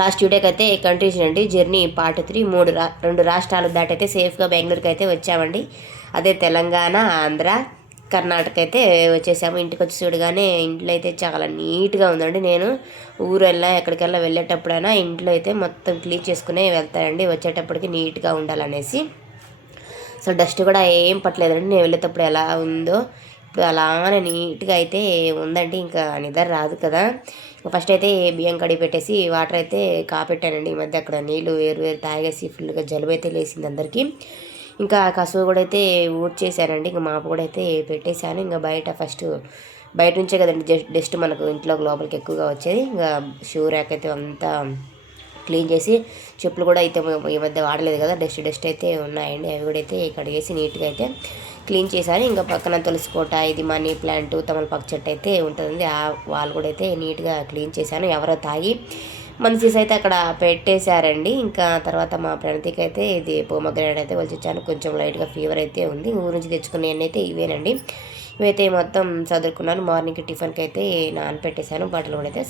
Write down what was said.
Last వీడియోకి అయితే continuation అండి. జర్నీ పార్ట్ 3 2 రాష్ట్రాలు దాటైతే సేఫ్గా బెంగళూరుకి అయితే వచ్చామండి. అదే తెలంగాణ, ఆంధ్ర, కర్ణాటక అయితే వచ్చేసాము. ఇంటికి వచ్చి చూడగానే ఇంట్లో అయితే చాలా నీట్గా ఉందండి. నేను ఊరు ఎక్కడికెళ్ళా వెళ్ళేటప్పుడైనా ఇంట్లో అయితే మొత్తం క్లీన్ చేసుకునే వెళ్తానండి, వచ్చేటప్పటికి నీట్గా ఉండాలనేసి. అసలు డస్ట్ కూడా ఏం పట్టలేదండి. నేను వెళ్ళేటప్పుడు ఎలా ఉందో ఇప్పుడు అలానే నీట్గా అయితే ఉందండి. ఇంకా నిద్ర రాదు కదా. ఫస్ట్ అయితే బియ్యం కడిగి పెట్టేసి వాటర్ అయితే కాపెట్టానండి. ఈ మధ్య అక్కడ నీళ్ళు వేరు వేరు తాగేసి ఫుల్గా జలుబు అయితే లేసింది అందరికీ. ఇంకా కసువు కూడా అయితే ఊడ్చేసానండి. ఇంకా మాపు కూడా అయితే పెట్టేశాను. ఇంకా బయట నుంచే కదండి డస్ట్ మనకు ఇంట్లో లోపలికి ఎక్కువగా వచ్చేది. ఇంకా షూ ర్యాక్ అయితే అంతా క్లీన్ చేసి, చెప్పులు కూడా అయితే ఈ మధ్య వాడలేదు కదా, డస్ట్ అయితే ఉన్నాయండి. అవి కూడా అయితే కడిగేసి నీట్గా అయితే క్లీన్ చేశాను. ఇంకా పక్కన తులసి కోట, ఇది మనీ ప్లాంట్, తమలపాకు చెట్టు అయితే ఉంటుంది. ఆ వాళ్ళు కూడా అయితే నీట్గా క్లీన్ చేశాను. ఎవరో తాగి మనిషిస్ అయితే అక్కడ పెట్టేశారండి. ఇంకా తర్వాత మా ప్రణతికి అయితే ఇది పోమగ్రానేట్ అయితే వచ్చాను. కొంచెం లైట్గా ఫీవర్ అయితే ఉంది. ఊరు నుంచి తెచ్చుకునేవన్నీ అయితే ఇవేనండి. ఇవైతే మొత్తం చదువుకున్నాను. మార్నింగ్ టిఫిన్కి అయితే నానపెట్టేశాను. బట్టలు కూడా అయితే